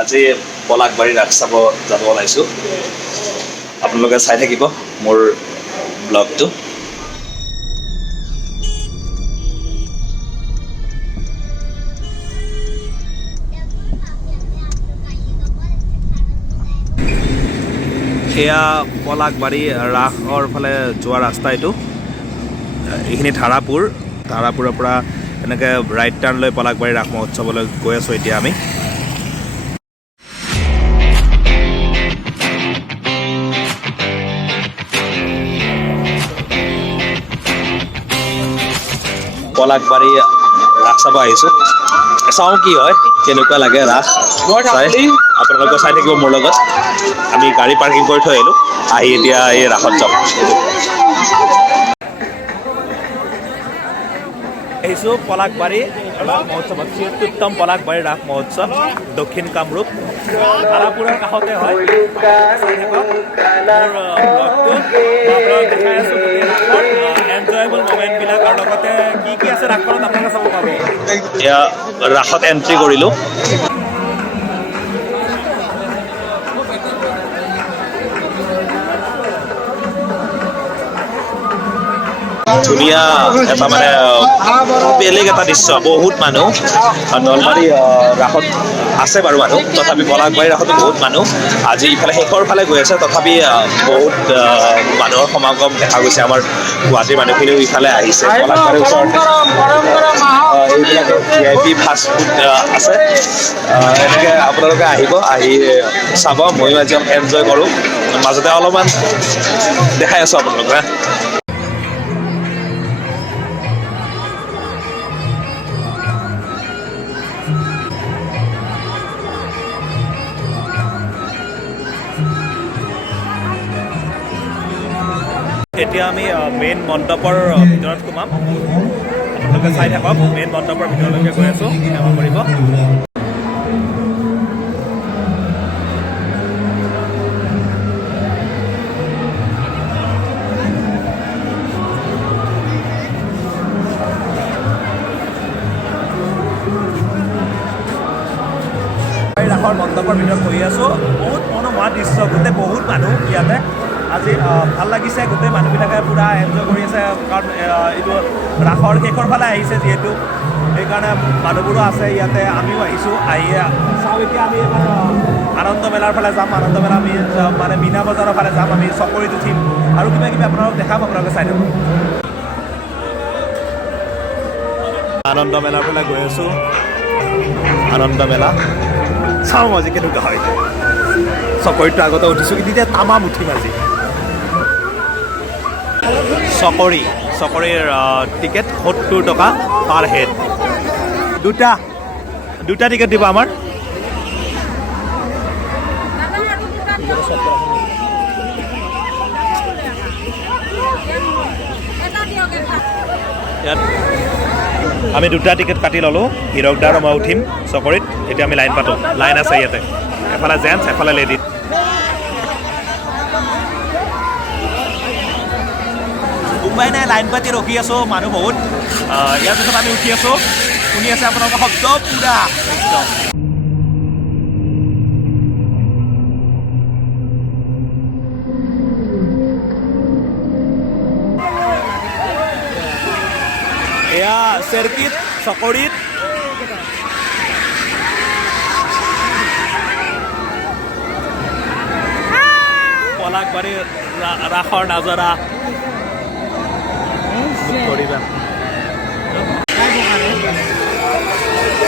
আজি পলাকবাৰী ৰাস চাব যাব ওলাইছোঁ। আপোনালোকে চাই থাকিব মোৰ ব্লগটো। এয়া পলাকবাৰী ৰাসৰ ফালে যোৱা ৰাস্তা এইটো। এইখিনি ধাৰাপুৰৰ পৰা এনেকৈ ৰাইট টাৰ্ণ লৈ পলাকবাৰী ৰাস মহোৎসৱলৈ গৈ আছোঁ এতিয়া আমি। পলাকবাৰী ৰাস চাব আহিছোঁ। চাওঁ কি হয়, কেনেকুৱা লাগে ৰাস চাই। আপোনালোকে চাই থাকিব মোৰ লগত। আমি গাড়ী পাৰ্কিং কৰি থৈ আহিলোঁ, আহি এতিয়া এই ৰাসত যাম। আহিছোঁ পলাকবাৰী ৰাস মহোৎসৱত, ৭৬তম পলাকবাৰী ৰাস মহোৎসৱ, দক্ষিণ কামৰূপ ধাৰাপুৰৰ কাষতে হয়। দেখাই আছোঁ এনজয়েবল মমেণ্টবিলাক আৰু লগতে কি কি আছে ৰাসখনত আপোনালোকে চাব পাব। এতিয়া ৰাসত এণ্ট্ৰি কৰিলোঁ। ধুনীয়া এটা মানে বেলেগ এটা দৃশ্য, বহুত মানুহ। নলবাৰী ৰাসত আছে বাৰু মানুহ, তথাপি পলাকবাৰী ৰাসতো বহুত মানুহ। আজি ইফালে শেষৰ ফালে গৈ আছে, তথাপি বহুত মানুহৰ সমাগম দেখা গৈছে। আমাৰ গুৱাহাটীৰ মানুহখিনিও ইফালে আহিছে। পলাকবাৰীৰ ওচৰত এইবিলাকে VIP ফাষ্ট ফুড আছে। এনেকৈ আপোনালোকে আহিব, আহি চাব। ময়ো আজি এনজয় কৰোঁ, মাজতে অলপমান দেখাই আছোঁ আপোনালোকে। এতিয়া আমি মেইন মণ্ডপৰ ভিতৰত সোমাম। আপোনালোকে চাই থাকক, মেইন মণ্ডপৰ ভিতৰলৈকে গৈ আছোঁ, সেৱা কৰিব। ৰাসৰ মণ্ডপৰ ভিতৰত বহি আছোঁ। বহুত মনোমোহা দৃশ্য, গোটেই বহুত মানুহ ইয়াতে। আজি ভাল লাগিছে, গোটেই মানুহবিলাকে পূৰা এনজয় কৰি আছে, কাৰণ এইটো ৰাসৰ শেষৰ ফালে আহিছে যিহেতু, সেইকাৰণে মানুহবোৰো আছে ইয়াতে। আমিও আহিছোঁ, আহি চাওঁ। এতিয়া আমি এবাৰ আনন্দ মেলাৰ ফালে যাম। আনন্দ মেলা আমি মানে মীনা বজাৰৰ ফালে যাম, আমি চকৰিত উঠিম আৰু কিবা কিবি আপোনালোকক দেখাম। আপোনালোকে চাই থাকক। আনন্দ মেলাৰ ফালে গৈ আছোঁ। আনন্দ মেলা চাওঁ আজি কেনেকুৱা হয়। চকৰিটো আগতে উঠিছোঁ, এতিয়া তামাম উঠিম আজি। চকৰিৰ টিকেট ৭০ টকা পাৰ হেড। দুটা টিকেট দিব আমাৰ। ইয়াত আমি দুটা টিকেট কাটি ল'লোঁ। হিৰকদা আৰু মই উঠিম চকৰিত। এতিয়া আমি লাইন পাতোঁ। লাইন আছে ইয়াতে, এফালে জেণ্টছ এফালে লেডিজ। উপায় নাই, লাইন পাতি ৰখি আছোঁ, মানুহ বহুত। ইয়াৰ পিছত আমি উঠি আছোঁ। শুনি আছে আপোনালোকৰ শব্দ পূৰা একদম। এয়া চেৰকিত চকৰিত পলাকবাৰীৰ ৰাসৰ নাজাৰা ধৰিবা।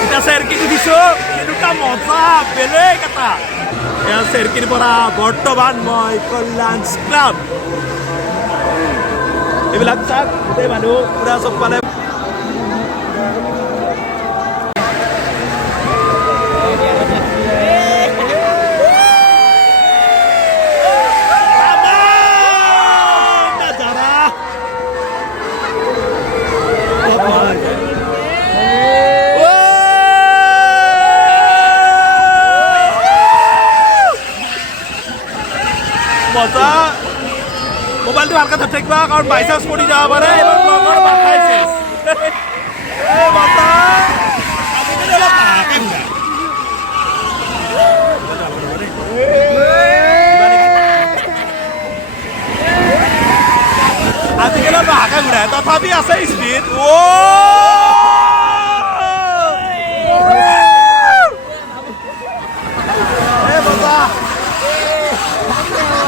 এতিয়া চেৰকিত উঠিছোঁ, এনেকুৱা মজা বেলেগ এটা। এয়া চেৰকিৰ পৰা বৰ্তমান মই কল্যাণ স্ক্ৰাব, এইবিলাক চাওক, গোটেই মানুহ পূৰা চব পালে। মজা। মোবাইলটো ভালকৈ ধৰি থাকিবা, কাৰণ বাই চান্স পৰি যাব পাৰে। এইবাৰ ব্লগৰ বাখাইছে মজা। তথাপি আছে স্পীড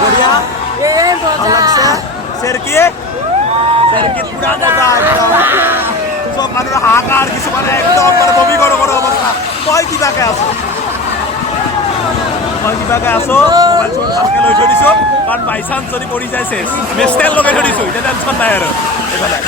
বঢ়িয়া ভাল লাগছে চেৰকীত পুৰা মজা একদম চব মানুহৰ হাহাকাৰ কিছুমানে একদম মানে বমি কৰোঁ অৱস্থা মই কিবাকে আছোঁ মোবাইল চোন ভালকৈ লৈ থৈ দিছোঁ কাৰণ বাই চান্স যদি পৰি যায় চেছ মেষ্টেল লগাই থৈ দিছোঁ এতিয়া টেনশ্যন নাই আৰু এইফালে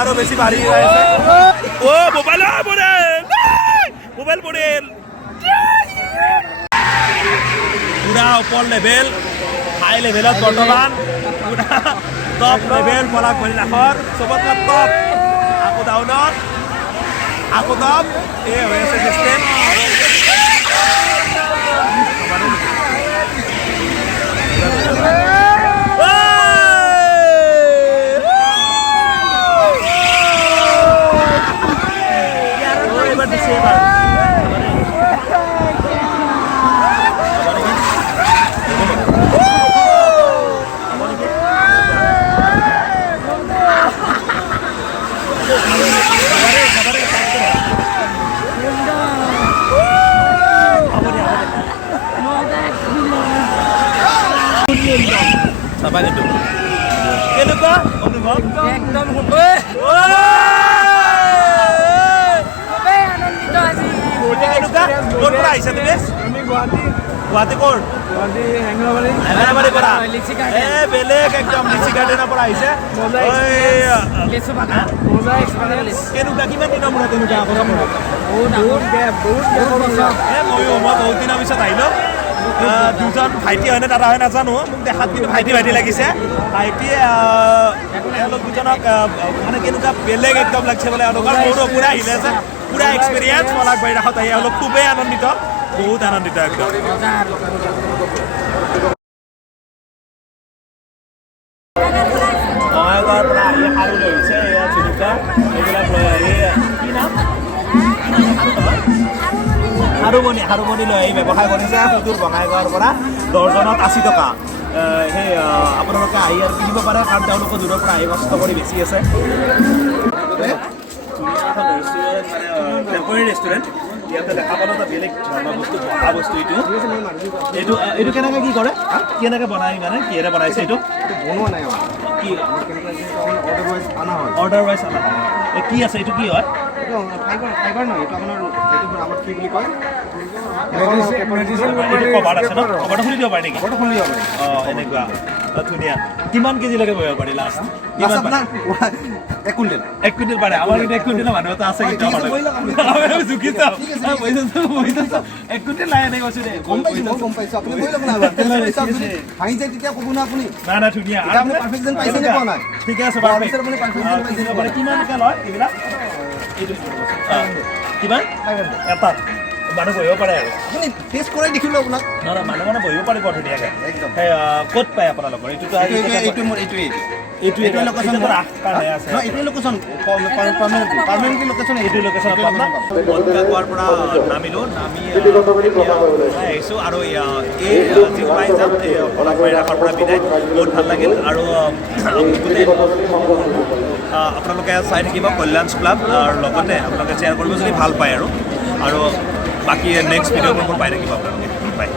আৰু বেছি বাঢ়ি আছে মোবাইল পৰিল পুৰা ওপৰ লেভেল হাই লেভেলত বৰ্তমান পুৰা টপ লেভেল পলাশবাৰী ৰাসৰ চবতকৈ টপ আকৌ ডাউনত আকৌ টপ এই হৈ আছে চিষ্টেম চাবা কিন্তু কেনেকুৱা অনুভৱ একদম আনন্দিত আজি কেনেকুৱা ক'ৰ পৰা আহিছা তুমি আমি গুৱাহাটী ক'ৰ হেঙেৰাবাৰীৰ পৰা বেলেগ একদম লিচি গাৰ্ডেনৰ পৰা আহিছে কেনেকুৱা কিমান দিনৰ মূৰত তেনেকুৱা ময়ো মই বহুত দিনৰ পিছত আহিলোঁ দুজন ভাইটি হয়নে দাদা হয় নাজানো মোক দেখাত কিন্তু ভাইটি লাগিছে ভাইটিয়ে এওঁলোক দুজনক মানে কেনেকুৱা বেলেগ একদম লাগিছে বোলে এওঁলোকৰ মোৰো পূৰা আহিলে যে পূৰা এক্সপিৰিয়েঞ্চ পলাশবাৰী ৰাসত আহি এওঁলোক খুবেই আনন্দিত বহুত আনন্দিত একদম বঙাইগাঁৱৰ পৰা আহি সাৰু লৈ আহিছে এয়া চিলিকা এইবিলাক লৈ আহি কি নাম হাৰুমণি লৈ আহি ব্যৱসায় কৰিছে সুদূৰ বঙাইগাঁৱৰ পৰা দৰ্জনত 80 টকা সেই আপোনালোকে আহি আৰু কিনিব পাৰে কাৰণ তেওঁলোকে দূৰৰ পৰা আহি কষ্ট কৰি বেছি আছে টেম্পৰাৰী ৰেষ্টুৰেণ্ট ইয়াতে দেখা পালোঁ এটা বেলেগ ধৰণৰ বস্তু বহা বস্তু এইটো কেনেকৈ কি কৰে কেনেকৈ বনাই মানে কিহেৰে বনাইছে এইটো বনোৱা নাই কি অৰ্ডাৰ ৱাইজ অনা হয় অৰ্ডাৰ ৱাইজ অনা কি আছে এইটো কি হয় ফাইবাৰ নহয় এইটো আপোনাৰ এইটো আমাৰ কি বুলি কয় কভাৰ আছে ন কভাৰটো খুলি দিব পাৰে নেকি ঘৰটো খুলি যাব অঁ এনেকুৱা ধুনীয়া কিমান কেজিলৈকে বহিব পাৰি লাষ্ট কিমান আপোনাৰ 1 কুইণ্টেল 1 কুইণ্টেল পাৰে আমাৰ কিন্তু 1 কুইণ্টেলৰ মানুহ এটা আছে কিন্তু আমাৰ জুখি চাওঁ 1 কুইণ্টেল নাই এনেকৈ কৈছোঁ দে গম পাইছোঁ আপুনি বহি ল'ব নাই ভাঙি যায় তেতিয়া ক'ব না আপুনি নাই ধুনীয়া আৰু আপুনি পাৰফেক্ট যেন পাইছে নে পোৱা নাই ঠিকে আছে বাৰু পিছত আপুনি পাৰফেক্ট যেন পাইছে নে পোৱা নাই কিমানকৈ লয় এইবিলাক কিমান এটাত মানুহ বহিব পাৰে আৰু আপুনি টেষ্ট কৰাই দেখিলোঁ আপোনাক নহয় মানুহ মানে বহিব পাৰিব ধুনীয়াকৈ একদম সেই ক'ত পায় আপোনালোকৰ এইটোতো এইটোৱে লোকেশ্যন ৰাস কাৰণে আছে নহয় এইটোৱে লোকেশ্যন পাৰ্মানেণ্টলি লোকেশ্যন এইটো লোকেশ্যন আপোনাক গোৱাৰ পৰা নামিলোঁ নামি আহিছোঁ আৰু এই যি ওলাই যাম এই পলাশবাৰী ৰাসৰ পৰা বিদায় বহুত ভাল লাগিল আৰু গোটেই আপোনালোকে চাই থাকিব কল্যাণছ ক্লাব আৰু লগতে আপোনালোকে শ্বেয়াৰ কৰিব যদি ভাল পায় আৰু বাকী নেক্সট ভিডিঅ'বোৰ পাই থাকিব আপোনালোকে বাই